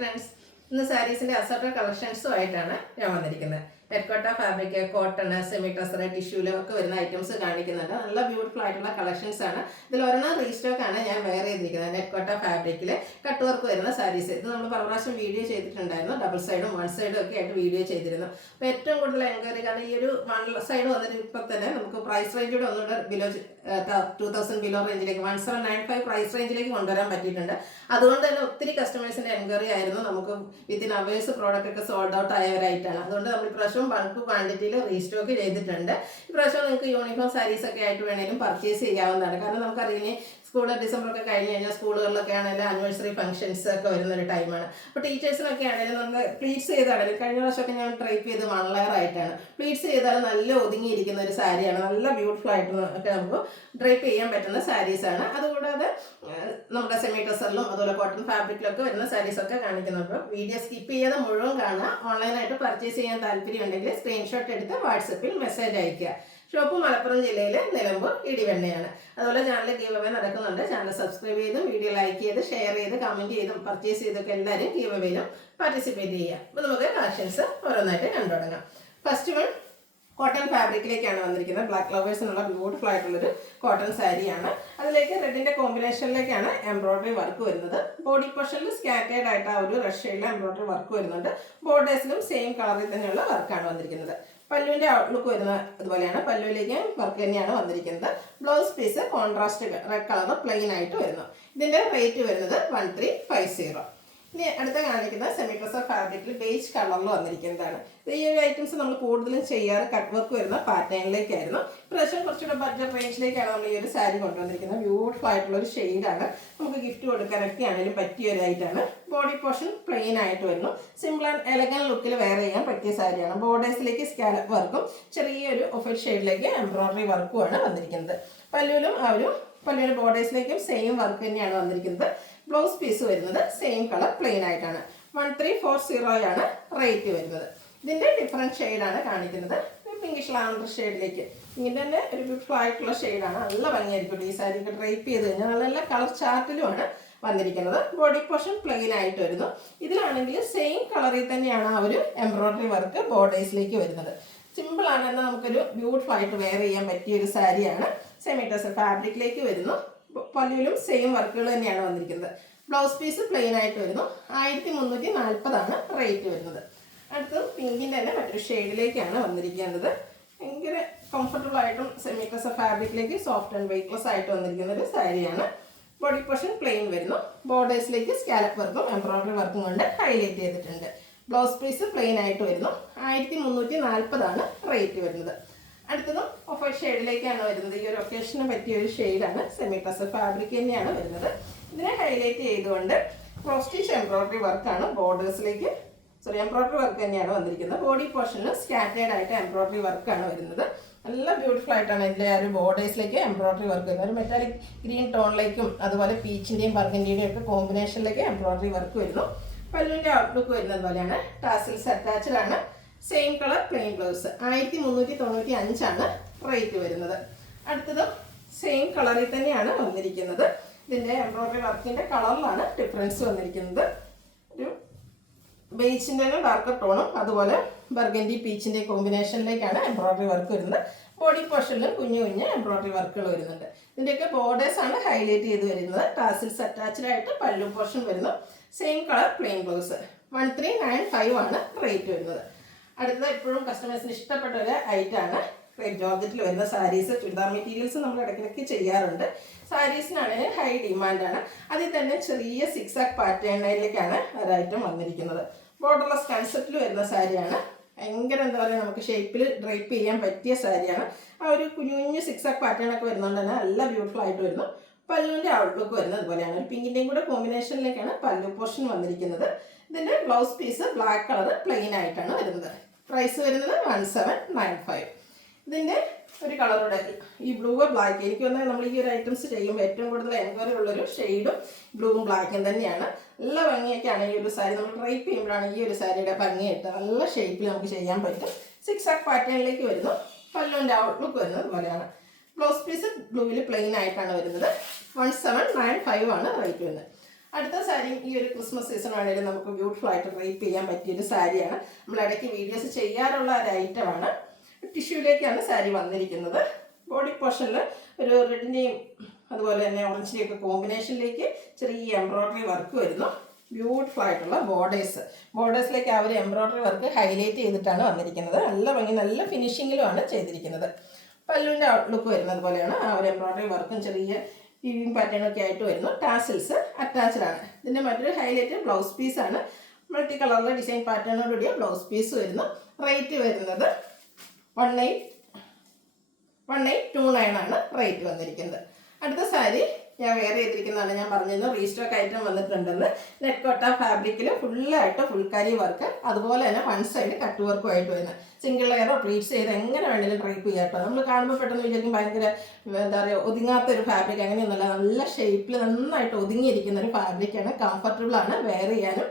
Friends, ഇന്ന് സാരീസിന്റെ assorted കളക്ഷൻസുമായിട്ടാണ് ഞാൻ വന്നിരിക്കുന്നത്. ടെർക്കോട്ട ഫാബ്രിക്, കോട്ടൺ, സെമി ടസർ, ടിഷ്യൂല് ഒക്കെ വരുന്ന ഐറ്റംസ് കാണിക്കുന്നുണ്ട്. നല്ല ബ്യൂട്ടിഫുൾ ആയിട്ടുള്ള കളക്ഷൻസ് ആണ്. ഇതിൽ ഒരെണ്ണം റീസ്റ്റോക്ക് ആണ് ഞാൻ വെയർ ചെയ്തിരിക്കുന്നത്. ടെർക്കോട്ട ഫാബ്രിക്കിൽ കട്ട് വർക്ക് വരുന്ന സാരീസ്. ഇത് നമ്മൾ പ്രാവശ്യം വീഡിയോ ചെയ്തിട്ടുണ്ടായിരുന്നു. ഡബിൾ സൈഡും വൺ സൈഡും ഒക്കെ ആയിട്ട് വീഡിയോ ചെയ്തിരുന്നു. അപ്പോൾ ഏറ്റവും കൂടുതൽ എൻക്വയറി, കാരണം ഈ ഒരു വൺ സൈഡ് വന്നിട്ട് ഇപ്പോൾ തന്നെ നമുക്ക് പ്രൈസ് റേഞ്ച് കൂടെ ഒന്നുകൂടെ ബിലോ 2000 ബിലോ റേഞ്ചിലേക്ക് 1795 പ്രൈസ് റേഞ്ചിലേക്ക് കൊണ്ടുവരാൻ പറ്റിയിട്ടുണ്ട്. അതുകൊണ്ട് തന്നെ ഒത്തിരി കസ്റ്റമേഴ്സിന്റെ എൻക്വയറി ആയിരുന്നു. നമുക്ക് വിത്തിൻ അവേഴ്സ് പ്രോഡക്റ്റ് ഒക്കെ സോൾഡ് ഔട്ട് ആയവരായിട്ടാണ്. അതുകൊണ്ട് നമ്മൾ ഇപ്രാവശ്യം ബൾക്ക് ക്വാണ്ടിറ്റിയിൽ റീസ്റ്റോക്ക് ചെയ്തിട്ടുണ്ട്. ഇപ്രാവശ്യം നിങ്ങൾക്ക് യൂണിഫോം സാരീസ് ഒക്കെ ആയിട്ട് വേണമെങ്കിലും പർച്ചേസ് ചെയ്യാവുന്നതാണ്. കാരണം നമുക്കറിയാം ഡിസംബർ ഒക്കെ കഴിഞ്ഞ് കഴിഞ്ഞാൽ സ്കൂളുകളിലൊക്കെ ആണെങ്കിലും ആനിവേഴ്സറി ഫംഗ്ഷൻസ് ഒക്കെ വരുന്ന ഒരു ടൈമാണ്. അപ്പോൾ ടീച്ചേഴ്സിനൊക്കെ ആണെങ്കിലും നമ്മൾ പ്ലീറ്റ്സ് ചെയ്താണെങ്കിലും കഴിഞ്ഞ പ്രാവശ്യമൊക്കെ ഞാൻ ട്രൈപ്പ് ചെയ്ത് 1 ലെയർ ആയിട്ടാണ്. പ്ലീറ്റ്സ് ചെയ്താൽ നല്ല ഒതുങ്ങിയിരിക്കുന്ന ഒരു സാരിയാണ്. നല്ല ബ്യൂട്ടിഫുൾ ആയിട്ട് ഒക്കെ നമുക്ക് ഡ്രൈപ്പ് ചെയ്യാൻ പറ്റുന്ന സാരീസാണ്. അതുകൂടാതെ നമ്മുടെ സെമി ടസറിലും അതുപോലെ കോട്ടൺ ഫാബ്രിക്കിലൊക്കെ വരുന്ന സാരീസൊക്കെ കാണിക്കുന്നുണ്ട്. വീഡിയോ സ്കിപ്പ് ചെയ്യാതെ മുഴുവൻ കാണുക. ഓൺലൈനായിട്ട് പർച്ചേസ് ചെയ്യാൻ താല്പര്യമുണ്ടെങ്കിൽ സ്ക്രീൻഷോട്ട് എടുത്ത് വാട്സപ്പിൽ മെസ്സേജ് അയയ്ക്കുക. ഷോപ്പ് മലപ്പുറം ജില്ലയിലെ നിലമ്പൂർ ഇടിവെണ്ണയാണ്. അതുപോലെ ചാനൽ ഗീവ് അവേ നടക്കുന്നുണ്ട്. ചാനൽ സബ്സ്ക്രൈബ് ചെയ്തും വീഡിയോ ലൈക്ക് ചെയ്ത് ഷെയർ ചെയ്ത് കമൻറ്റ് ചെയ്തും പർച്ചേസ് ചെയ്തൊക്കെ എല്ലാവരും ഗീവ് അവേയിലും പാർട്ടിസിപ്പേറ്റ് ചെയ്യുക. അപ്പോൾ നമുക്ക് കളക്ഷൻസ് ഓരോന്നായിട്ട് കണ്ടു തുടങ്ങാം. ഫസ്റ്റ് വൺ കോട്ടൺ ഫാബ്രിക്കിലേക്കാണ് വന്നിരിക്കുന്നത്. ബ്ലാക്ക് ലവേഴ്സിനുള്ള ബ്യൂട്ടിഫുൾ ആയിട്ടുള്ളൊരു കോട്ടൺ സാരിയാണ്. അതിലേക്ക് റെഡിൻ്റെ കോമ്പിനേഷനിലേക്കാണ് എംബ്രോയ്ഡറി വർക്ക് വരുന്നത്. ബോഡി പോർഷനിൽ സ്കാറ്റേഡ് ആയിട്ട് ആ ഒരു റഷ് ഷെയ്ഡിൽ എംബ്രോയ്ഡറി വർക്ക് വരുന്നുണ്ട്. ബോർഡേഴ്സിലും സെയിം കളറിൽ തന്നെയുള്ള വർക്കാണ് വന്നിരിക്കുന്നത്. പല്ലുവിൻ്റെ ഔട്ട്ലുക്ക് വരുന്ന അതുപോലെയാണ്. പല്ലുവിലേക്ക് വർക്ക് തന്നെയാണ് വന്നിരിക്കുന്നത്. Blouse piece contrast red colour plain ആയിട്ട് വരുന്നു. ഇതിൻ്റെ റേറ്റ് വരുന്നത് 1350. ഇനി അടുത്ത കാണിക്കുന്ന സെമി ടസർ ഫാബ്രിക്കിൽ ബേജ് കളറിൽ വന്നിരിക്കുന്നതാണ്. ഈ ഒരു ഐറ്റംസ് നമ്മൾ കൂടുതലും ചെയ്യാറ് കട്ട് വർക്ക് വരുന്ന പാറ്റേണിലേക്കായിരുന്നു. ഇപ്രാവശ്യം കുറച്ചുകൂടെ ബഡ്ജറ്റ് റേഞ്ചിലേക്കാണ് നമ്മൾ ഈ ഒരു സാരി കൊണ്ടുവന്നിരിക്കുന്നത്. ബ്യൂട്ടിഫുൾ ആയിട്ടുള്ള ഒരു ഷെയ്ഡാണ്. നമുക്ക് ഗിഫ്റ്റ് കൊടുക്കാനൊക്കെ ആണെങ്കിലും പറ്റിയ ഒരു ഐറ്റാണ്. ബോഡി പോർഷൻ പ്ലെയിൻ ആയിട്ട് വരുന്നു. സിമ്പിൾ ആൻഡ് എലഗൻ ലുക്കിൽ വെയർ ചെയ്യാൻ പറ്റിയ സാരിയാണ്. ബോർഡേഴ്സിലേക്ക് സ്കാലപ്പ് വർക്കും ചെറിയൊരു ഓഫ് ഷെയ്ഡിലേക്ക് എംബ്രോയ്ഡറി വർക്കുമാണ് വന്നിരിക്കുന്നത്. പല്ലുവിലും ആ ഒരു പല്ലുവിൻ്റെ ബോർഡേഴ്സിലേക്കും സെയിം വർക്ക് തന്നെയാണ് വന്നിരിക്കുന്നത്. ബ്ലൗസ് പീസ് വരുന്നത് സെയിം കളർ പ്ലെയിൻ ആയിട്ടാണ്. 1340 ആണ് റേറ്റ് വരുന്നത്. ഇതിൻ്റെ ഡിഫറെൻറ്റ് ഷെയ്ഡാണ് കാണിക്കുന്നത്. പിങ്കിഷ് ലാവണ്ടർ ഷെയ്ഡിലേക്ക് ഇങ്ങനെ തന്നെ ഒരു ബ്യൂട്ടിഫുൾ ആയിട്ടുള്ള ഷെയ്ഡാണ്. നല്ല ഭംഗിയായിരിക്കും ഈ സാരിയൊക്കെ ഡ്രൈപ്പ് ചെയ്ത് കഴിഞ്ഞാൽ. നല്ല കളർ ചാർട്ടിലുമാണ് വന്നിരിക്കുന്നത്. ബോഡി പോർഷൻ പ്ലെയിൻ ആയിട്ട് വരുന്നു. ഇതിലാണെങ്കിൽ സെയിം കളറിൽ തന്നെയാണ് ആ ഒരു എംബ്രോയ്ഡറി വർക്ക് ബോർഡേഴ്സിലേക്ക് വരുന്നത്. സിമ്പിളാണ്, എന്നാൽ നമുക്കൊരു ബ്യൂട്ടിഫുൾ ആയിട്ട് വെയർ ചെയ്യാൻ പറ്റിയ ഒരു സാരിയാണ്. സെമി ടസർ ഫാബ്രിക്കിലേക്ക് വരുന്നു. പല്ലുവിലും സെയിം വർക്കുകൾ തന്നെയാണ് വന്നിരിക്കുന്നത്. ബ്ലൗസ് പീസ് പ്ലെയിൻ ആയിട്ട് വരുന്നു. 1340 ആണ് റേറ്റ് വരുന്നത്. അടുത്ത് പിങ്കിൻ്റെ തന്നെ മറ്റൊരു ഷെയ്ഡിലേക്കാണ് വന്നിരിക്കുന്നത്. ഭയങ്കര കംഫർട്ടബിൾ ആയിട്ടും സെമി ടസർ ഫാബ്രിക്കിലേക്ക് സോഫ്റ്റ് ആൻഡ് വെയ്റ്റ്ലെസ് ആയിട്ട് വന്നിരിക്കുന്ന ഒരു സാരിയാണ്. ബോഡി പോർഷൻ പ്ലെയിൻ വരുന്നു. ബോർഡേഴ്സിലേക്ക് സ്കാലപ്പ് വർക്കും എംബ്രോയ്ഡറി വർക്കും കൊണ്ട് ഹൈലൈറ്റ് ചെയ്തിട്ടുണ്ട്. ബ്ലൗസ് പീസ് പ്ലെയിൻ ആയിട്ട് വരുന്നു. 1340 ആണ് റേറ്റ് വരുന്നത്. അടുത്തതും ഓഫ് ഷെയ്ഡിലേക്കാണ് വരുന്നത്. ഈ ഒരു ഒക്കേഷന് പറ്റിയ ഒരു ഷെയ്ഡാണ്. സെമി ടസർ ഫാബ്രിക് തന്നെയാണ് വരുന്നത്. ഇതിനെ ഹൈലൈറ്റ് ചെയ്തുകൊണ്ട് ക്രോസ് സ്റ്റിച്ച് എംബ്രോയ്ഡറി വർക്കാണ് ബോർഡേഴ്സിലേക്ക് എംബ്രോയ്ഡറി വർക്ക് തന്നെയാണ് വന്നിരിക്കുന്നത്. ബോഡി പോർഷനിൽ സ്കാറ്റേഡ് ആയിട്ട് എംബ്രോയ്ഡറി വർക്കാണ് വരുന്നത്. നല്ല ബ്യൂട്ടിഫുൾ ആയിട്ടാണ് ഇതിൻ്റെ ആ ഒരു ബോർഡേഴ്സിലേക്ക് എംബ്രോയ്ഡറി വർക്ക് വരുന്നത്. ഒരു മെറ്റാലിക് ഗ്രീൻ ടോണിലേക്കും അതുപോലെ പീച്ചിൻ്റെയും ബർഗൻഡിയുടെയും ഒക്കെ കോമ്പിനേഷനിലേക്ക് എംബ്രോയ്ഡറി വർക്ക് വരുന്നു. പല്ലുവിൻ്റെ ഔട്ട്ലുക്ക് വരുന്നത് പോലെയാണ്. ടാസിൽസ് അറ്റാച്ച്ഡ് ആണ്. Same colour plain blouse. 1395 ആണ് റേറ്റ് വരുന്നത്. അടുത്തത് സെയിം കളറിൽ തന്നെയാണ് വന്നിരിക്കുന്നത്. ഇതിൻ്റെ എംബ്രോയ്ഡറി വർക്കിൻ്റെ കളറിലാണ് ഡിഫറൻസ് വന്നിരിക്കുന്നത്. ഒരു ബേസിൻ്റെ ഡാർക്കർ ടോണും അതുപോലെ ബർഗൻഡി പീച്ചിൻ്റെ കോമ്പിനേഷനിലേക്കാണ് എംബ്രോയ്ഡറി വർക്ക് വരുന്നത്. ബോഡി പോർഷനിലും കുഞ്ഞു കുഞ്ഞ് എംബ്രോയ്ഡറി വർക്കുകൾ വരുന്നുണ്ട്. ഇതിൻ്റെയൊക്കെ ബോർഡേഴ്സാണ് ഹൈലൈറ്റ് ചെയ്ത് വരുന്നത്. ടാസിൽസ് അറ്റാച്ച്ഡ് ആയിട്ട് പല്ലു പോർഷൻ വരുന്നു. Same colour plain blouse. 1395 ആണ് റേറ്റ് വരുന്നത്. അടുത്തത് എപ്പോഴും കസ്റ്റമേഴ്സിന് ഇഷ്ടപ്പെട്ട ഒരു ഐറ്റമാണ് ജോർജറ്റിൽ വരുന്ന സാരീസ്. ചുരിദാർ മെറ്റീരിയൽസ് നമ്മൾ ഇടയ്ക്കിടയ്ക്ക് ചെയ്യാറുണ്ട്. സാരീസിനാണെങ്കിൽ ഹൈ ഡിമാൻഡാണ്. അതിൽ തന്നെ ചെറിയ സിക്സാക് പാറ്റേണിലേക്കാണ് ഒരു ഐറ്റം വന്നിരിക്കുന്നത്. ബോർഡർലെസ് കൺസെപ്റ്റിൽ വരുന്ന സാരിയാണ്. ഭയങ്കര എന്താ പറയുക, നമുക്ക് ഷേപ്പിൽ ഡ്രൈപ്പ് ചെയ്യാൻ പറ്റിയ സാരിയാണ്. ആ ഒരു കുഞ്ഞു കുഞ്ഞു സിക്സാക് പാറ്റേണൊക്കെ വരുന്നതുകൊണ്ട് തന്നെ നല്ല ബ്യൂട്ടിഫുൾ ആയിട്ട് വരുന്നു. പല്ലുവിൻ്റെ ഔട്ട്ലുക്ക് വരുന്നത് അതുപോലെയാണ്. ഒരു പിങ്കിൻ്റെയും കൂടെ കോമ്പിനേഷനിലേക്കാണ് പല്ലു പോർഷൻ വന്നിരിക്കുന്നത്. ഇതിൻ്റെ blouse piece black colour plain ആയിട്ടാണ് വരുന്നത്. പ്രൈസ് വരുന്നത് 1795. ഇതിൻ്റെ ഒരു കളറോടെ ഈ ബ്ലൂ ബ്ലാക്ക്, എനിക്ക് തോന്നുന്നത് നമ്മൾ ഈ ഒരു ഐറ്റംസ് ചെയ്യുമ്പോൾ ഏറ്റവും കൂടുതൽ എൻക്വയറി ഉള്ളൊരു ഷെയ്ഡും ബ്ലൂവും ബ്ലാക്കും തന്നെയാണ്. നല്ല ഭംഗിയൊക്കെയാണ് ഈ ഒരു സാരി. നമ്മൾ ഡ്രൈപ്പ് ചെയ്യുമ്പോഴാണ് ഈ ഒരു സാരിയുടെ ഭംഗിയായിട്ട് നല്ല ഷേപ്പിൽ നമുക്ക് ചെയ്യാൻ പറ്റും. സിക്സാക് പാറ്റേണിലേക്ക് വരുന്നു. പല്ലുവിൻ്റെ ഔട്ട്ലുക്ക് വരുന്നത് പോലെയാണ്. ബ്ലൗസ് പീസ് ബ്ലൂവിൽ പ്ലെയിൻ ആയിട്ടാണ് വരുന്നത്. 1795 ആണ് റേറ്റ് വരുന്നത്. അടുത്ത സാരിയും ഈ ഒരു ക്രിസ്മസ് സീസൺ ആണെങ്കിലും നമുക്ക് ബ്യൂട്ടിഫുൾ ആയിട്ട് റേപ്പ് ചെയ്യാൻ പറ്റിയൊരു സാരിയാണ്. നമ്മൾ ഇടയ്ക്ക് വീഡിയോസ് ചെയ്യാറുള്ള ഒരു ഐറ്റമാണ്. ടിഷ്യൂലേക്കാണ് സാരി വന്നിരിക്കുന്നത്. ബോഡി പോർഷനിൽ ഒരു റെഡിൻ്റെയും അതുപോലെ തന്നെ ഓറഞ്ചിൻ്റെയും ഒക്കെ കോമ്പിനേഷനിലേക്ക് ചെറിയ എംബ്രോയ്ഡറി വർക്ക് വരുന്നു. ബ്യൂട്ടിഫുൾ ആയിട്ടുള്ള ബോർഡേഴ്സിലേക്ക് ആ ഒരു എംബ്രോയ്ഡറി വർക്ക് ഹൈലൈറ്റ് ചെയ്തിട്ടാണ് വന്നിരിക്കുന്നത്. നല്ല ഭംഗി, നല്ല ഫിനിഷിങ്ങിലുമാണ് ചെയ്തിരിക്കുന്നത്. പല്ലുവിൻ്റെ ഔട്ട്ലുക്ക് വരുന്നത് പോലെയാണ് ആ ഒരു എംബ്രോയ്ഡറി വർക്കും ചെറിയ വീവിങ് പാറ്റേണൊക്കെ ആയിട്ട് വരുന്നു. ടാസിൽസ് അറ്റാച്ച്ഡ് ആണ്. ഇതിൻ്റെ മറ്റൊരു ഹൈലൈറ്റ് ബ്ലൗസ് പീസാണ്. മൾട്ടി കളറിലെ ഡിസൈൻ പാറ്റേണോടുകൂടിയ ബ്ലൗസ് പീസ് വരുന്നു. റേറ്റ് വരുന്നത് 1829 ആണ് റേറ്റ് വന്നിരിക്കുന്നത്. അടുത്ത സാരി ഞാൻ വെയർ ചെയ്തിരിക്കുന്നതാണ്. ഞാൻ പറഞ്ഞിരുന്നു റീസ്റ്റോക്ക് ഐറ്റം വന്നിട്ടുണ്ടെന്ന്. നെറ്റ്കോട്ട ഫാബ്രിക്കിൽ ഫുള്ളായിട്ട് ഫുൾക്കാരി വർക്ക്, അതുപോലെ തന്നെ വൺ സൈഡ് കട്ട് വർക്കും ആയിട്ട് വരുന്നത്. സിംഗിൾ ലെയറോ പ്ലീറ്റ്സ് ചെയ്ത് എങ്ങനെ വേണമെങ്കിലും ഡ്രൈപ്പ് ചെയ്യാം കേട്ടോ. നമ്മൾ കാണുമ്പോൾ പെട്ടെന്ന് വിചാരിക്കും ഭയങ്കര എന്താ പറയുക ഒതുങ്ങാത്തൊരു ഫാബ്രിക്. അങ്ങനെയൊന്നുമല്ല, നല്ല ഷേപ്പിൽ നന്നായിട്ട് ഒതുങ്ങിയിരിക്കുന്ന ഒരു ഫാബ്രിക്കാണ്. കംഫർട്ടബിളാണ് വെയർ ചെയ്യാനും.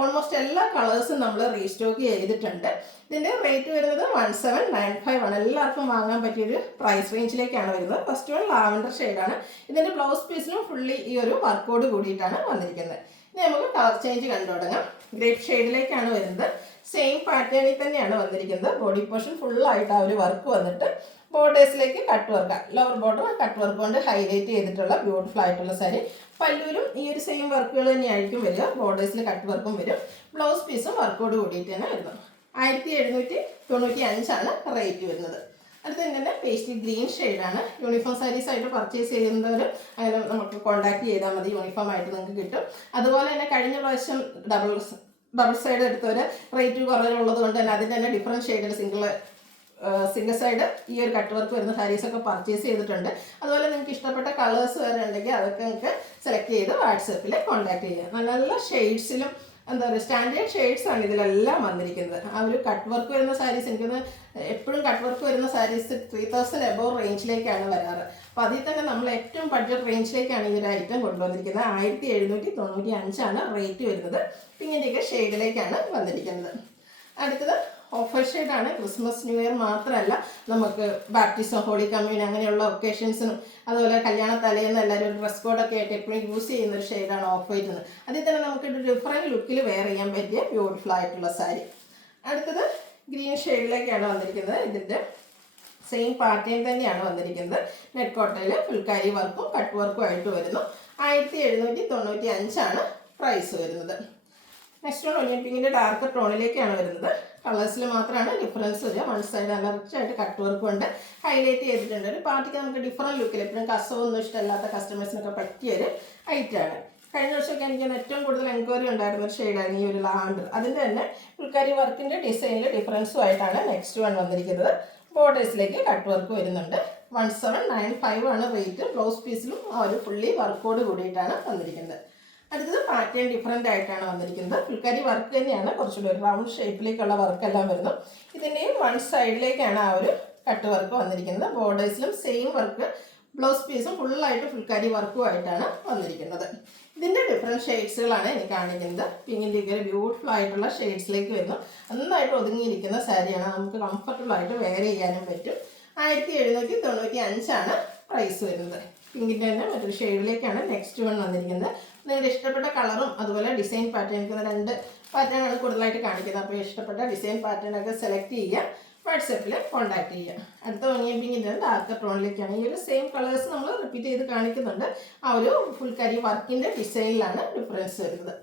ഓൾമോസ്റ്റ് എല്ലാ കളേഴ്സും നമ്മൾ റീസ്റ്റോക്ക് ചെയ്തിട്ടുണ്ട്. ഇതിൻ്റെ റേറ്റ് വരുന്നത് 1795 ആണ്. എല്ലാവർക്കും വാങ്ങാൻ പറ്റിയൊരു പ്രൈസ് റേഞ്ചിലേക്കാണ് വരുന്നത്. ഫസ്റ്റ് വൺ ലാവൻഡർ ഷെയ്ഡാണ്. ഇതിൻ്റെ ബ്ലൗസ് പീസിലും ഫുള്ളി ഈ ഒരു വർക്കോട് കൂടിയിട്ടാണ് വന്നിരിക്കുന്നത്. ഇനി നമുക്ക് കളർ ചേഞ്ച് കണ്ടു തുടങ്ങാം. ഗ്രേപ്പ് ഷെയ്ഡിലേക്കാണ് വരുന്നത്. സെയിം പാറ്റേണിൽ തന്നെയാണ് വന്നിരിക്കുന്നത്. ബോഡി പോർഷൻ ഫുള്ളായിട്ട് ആ ഒരു വർക്ക് വന്നിട്ട് ബോർഡേഴ്സിലേക്ക് cut work, lower border cut work കൊണ്ട് ഹൈലൈറ്റ് ചെയ്തിട്ടുള്ള ബ്യൂട്ടിഫുൾ ആയിട്ടുള്ള സാരി. പല്ലുവിലും ഈ ഒരു സെയിം വർക്കുകൾ തന്നെയായിരിക്കും വരിക. ബോർഡേഴ്സിൽ കട്ട് വർക്കും വരും. ബ്ലൗസ് പീസും വർക്കോട് കൂടിയിട്ട് തന്നെ വരുന്നത്. 1795 ആണ് റേറ്റ് വരുന്നത്. അടുത്ത തന്നെ പേസ്റ്റൽ ഗ്രീൻ ഷെയ്ഡാണ്. യൂണിഫോം സാരീസ് ആയിട്ട് പർച്ചേസ് ചെയ്യുന്നവർ അങ്ങനെ നമുക്ക് കോൺടാക്ട് ചെയ്താൽ മതി. യൂണിഫോം ആയിട്ട് നിങ്ങൾക്ക് കിട്ടും. അതുപോലെ തന്നെ കഴിഞ്ഞ പ്രാവശ്യം ഡബിൾ സൈഡ് എടുത്തവർ റേറ്റ് കുറവുള്ളത് കൊണ്ട് തന്നെ അതിൻ്റെ തന്നെ ഡിഫറൻറ്റ് ഷെയ്ഡിൽ സിംഗിൾ സൈഡ് ഈ ഒരു കട്ട് വർക്ക് വരുന്ന സാരീസൊക്കെ പർച്ചേസ് ചെയ്തിട്ടുണ്ട്. അതുപോലെ നിങ്ങൾക്ക് ഇഷ്ടപ്പെട്ട കളേഴ്സ് വരെ ഉണ്ടെങ്കിൽ അതൊക്കെ നിങ്ങൾക്ക് സെലക്ട് ചെയ്ത് വാട്സപ്പിൽ കോൺടാക്ട് ചെയ്യാം. നല്ല നല്ല ഷെയ്ഡ്സിലും എന്താ പറയുക സ്റ്റാൻഡേർഡ് ഷെയ്ഡ്സ് ആണ് ഇതിലെല്ലാം വന്നിരിക്കുന്നത്. ആ ഒരു കട്ട് വർക്ക് വരുന്ന സാരീസ് എനിക്കൊന്ന് എപ്പോഴും കട്ട് വർക്ക് വരുന്ന സാരീസ് 3000 എബോവ് റേഞ്ചിലേക്കാണ് വരാറ്. അപ്പോൾ അതിൽ തന്നെ നമ്മൾ ഏറ്റവും ബഡ്ജറ്റ് റേഞ്ചിലേക്കാണ് ഈ ഒരു ഐറ്റം കൊണ്ടുവന്നിരിക്കുന്നത്. 1795 ആണ് റേറ്റ് വരുന്നത്. പിങ്കിൻ്റെയൊക്കെ ഷെയ്ഡിലേക്കാണ് വന്നിരിക്കുന്നത്. അടുത്തത് ഓഫർ ഷെയ്ഡാണ്. ക്രിസ്മസ് ന്യൂ ഇയർ മാത്രമല്ല, നമുക്ക് ബാപ്റ്റിസം, ഹോളി കമ്മ്യൂൺ അങ്ങനെയുള്ള ഒക്കേഷൻസിനും അതുപോലെ കല്യാണ തലേന്ന് എല്ലാവരും ഒരു ഡ്രസ് കോഡൊക്കെ ആയിട്ട് എപ്പോഴും യൂസ് ചെയ്യുന്ന ഒരു ഷെയ്ഡാണ് ഓഫ് വൈറ്റ്. അതിൽ തന്നെ നമുക്കൊരു ഡിഫറെൻറ്റ് ലുക്കിൽ വെയർ ചെയ്യാൻ പറ്റിയ ബ്യൂട്ടിഫുൾ ആയിട്ടുള്ള സാരി. അടുത്തത് ഗ്രീൻ ഷെയ്ഡിലേക്കാണ് വന്നിരിക്കുന്നത്. ഇതിൻ്റെ സെയിം പാറ്റേൺ തന്നെയാണ് വന്നിരിക്കുന്നത്. നെറ്റ് കോട്ടയിൽ ഫുൾക്കാരി വർക്കും കട്ട് വർക്കും ആയിട്ട് വരുന്നു. 1795 ആണ് പ്രൈസ് വരുന്നത്. നെക്സ്റ്റ് വൺ ഒനിയൻ പിങ്കിൻ്റെ ഡാർക്ക് ടോണിലേക്കാണ് വരുന്നത്. കളേഴ്സിൽ മാത്രമാണ് ഡിഫറൻസ് വരിക. വൺ സൈഡ് നല്ല റിച്ചായിട്ട് കട്ട് വർക്ക് കൊണ്ട് ഹൈലൈറ്റ് ചെയ്തിട്ടുണ്ട്. ഒരു പാർട്ടിക്ക് നമുക്ക് ഡിഫറൻറ്റ് ലുക്കിൽ എപ്പോഴും കസവൊന്നും ഇഷ്ടമല്ലാത്ത കസ്റ്റമേഴ്സിനൊക്കെ പറ്റിയൊരു ഐറ്റമാണ്. കഴിഞ്ഞ വർഷമൊക്കെ എനിക്ക് ഏറ്റവും കൂടുതൽ എൻക്വയറി ഉണ്ടായിരുന്ന ഒരു ഷെയ്ഡാണ് ഈ ഒരു ലാവൻഡർ. അതിൻ്റെ തന്നെ ഫുൾക്കാരി വർക്കിൻ്റെ ഡിസൈനിൽ ഡിഫറൻസുമായിട്ടാണ് നെക്സ്റ്റ് വൺ വന്നിരിക്കുന്നത്. ബോർഡേഴ്സിലേക്ക് കട്ട് വർക്ക് വരുന്നുണ്ട്. 1795 ആണ് റേറ്റ്. ബ്ലൗസ് പീസിലും ആ ഒരു ഫുള്ളി വർക്കോട് കൂടിയിട്ടാണ് വന്നിരിക്കുന്നത്. അടുത്തത് പാറ്റേൺ ഡിഫറെൻ്റ് ആയിട്ടാണ് വന്നിരിക്കുന്നത്. ഫുൾക്കാരി വർക്ക് തന്നെയാണ്, കുറച്ചുകൂടി ഒരു റൗണ്ട് ഷേപ്പിലേക്കുള്ള വർക്കെല്ലാം വരുന്നു. ഇതിൻ്റെയും വൺ സൈഡിലേക്കാണ് ആ ഒരു കട്ട് വർക്ക് വന്നിരിക്കുന്നത്. ബോർഡേഴ്സിലും സെയിം വർക്ക്, ബ്ലൗസ് പീസും ഫുള്ളായിട്ട് ഫുൾക്കാരി വർക്കുമായിട്ടാണ് വന്നിരിക്കുന്നത്. ഇതിൻ്റെ ഡിഫറെൻറ്റ് ഷെയ്ഡ്സുകളാണ് എനിക്ക് കാണിക്കുന്നത്. പിങ്കിൻ്റെ ഒരു ബ്യൂട്ടിഫുൾ ആയിട്ടുള്ള ഷെയ്ഡ്സിലേക്ക് വരുന്നു. നന്നായിട്ട് ഒതുങ്ങിയിരിക്കുന്ന സാരിയാണ്. നമുക്ക് കംഫർട്ടബിളായിട്ട് വെയർ ചെയ്യാനും പറ്റും. 1795 ആണ് പ്രൈസ് വരുന്നത്. പിങ്കിൻ്റെ തന്നെ മറ്റൊരു ഷെയ്ഡിലേക്കാണ് നെക്സ്റ്റ് വൺ വന്നിരിക്കുന്നത്. നിങ്ങളുടെ ഇഷ്ടപ്പെട്ട കളറും അതുപോലെ ഡിസൈൻ പാറ്റേൺ, എനിക്ക് 2 പാറ്റേണാണ് കൂടുതലായിട്ട് കാണിക്കുന്നത്. അപ്പോൾ ഇഷ്ടപ്പെട്ട ഡിസൈൻ പാറ്റേണൊക്കെ സെലക്ട് ചെയ്യുക, വാട്സപ്പിൽ കോൺടാക്ട് ചെയ്യുക. അടുത്ത ഒനിയൻ പിങ്കിൻ്റെ ഡാർക്ക് ടോണിലേക്കാണ്. ഈ ഒരു സെയിം കളേഴ്സ് നമ്മൾ റിപ്പീറ്റ് ചെയ്ത് കാണിക്കുന്നുണ്ട്. ആ ഒരു ഫുൾക്കാരി വർക്കിൻ്റെ ഡിസൈനിലാണ് ഡിഫറൻസ് വരുന്നത്.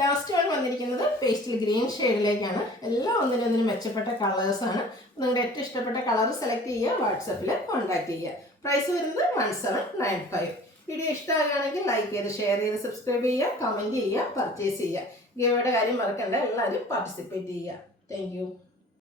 ലാസ്റ്റ് വൺ വന്നിരിക്കുന്നത് പേസ്റ്റൽ ഗ്രീൻ ഷെയ്ഡിലേക്കാണ്. എല്ലാം ഒന്നിനൊന്നിനും മെച്ചപ്പെട്ട കളേഴ്സാണ്. നിങ്ങളുടെ ഏറ്റവും ഇഷ്ടപ്പെട്ട കളർ സെലക്ട് ചെയ്യുക, വാട്സപ്പിൽ കോൺടാക്ട് ചെയ്യുക. പ്രൈസ് വരുന്നത് 1795. വീഡിയോ ഇഷ്ടമാകുകയാണെങ്കിൽ ലൈക്ക് ചെയ്ത് ഷെയർ ചെയ്ത് സബ്സ്ക്രൈബ് ചെയ്യുക, കമൻറ്റ് ചെയ്യുക, പർച്ചേസ് ചെയ്യുക. ഗിവയുടെ കാര്യം മറക്കണ്ട, എല്ലാവരും പാർട്ടിസിപ്പേറ്റ് ചെയ്യുക. Thank you.